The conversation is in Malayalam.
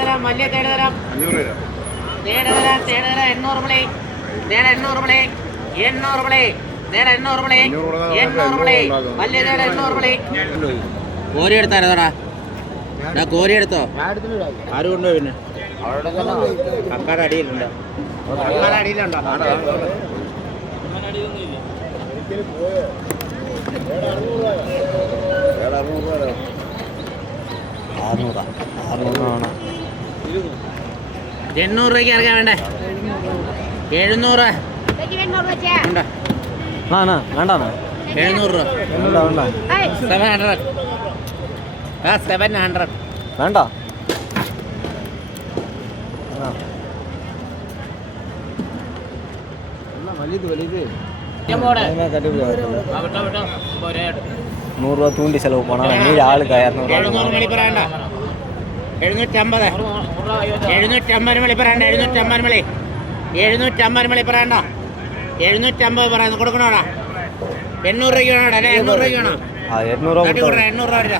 തരാം. വലിയ തേട് തരാം. തേട് തരാം. 800 വിളി. 800 വിളി. 800 വിളി. 800 വിളി. 800 വിളി. വലിയ തേട് 800 വിളി. കോരി എടുത്താരോ? കോരി എടുത്തോ? ആരും കൊണ്ടോ? പിന്നെ കക്കാട് അടിയിലുണ്ടോ? കക്കാട് അടിയിലുണ്ടോ? 800 രൂപയ്ക്ക് ഇറങ്ങാൻ വേണ്ടേ? 700 വേണ്ട. 700 രൂപ. 700. 700 വേണ്ട. വലുത് 100 രൂപ തൂണ്ടി ചെലവ് പോണ ആള് കയറുന്നു. 750 മണി പറയണ്ട. 750 മണി പറയണ്ട. 750 മണി. 750 മണി പറയണ്ട. 750 പറയുന്നു. കൊടുക്കണോടാ? 800 രൂപയ്ക്ക് വേണോടാ? 800 രൂപയ്ക്ക് വേണോ? 800 രൂപ. 800 രൂപ.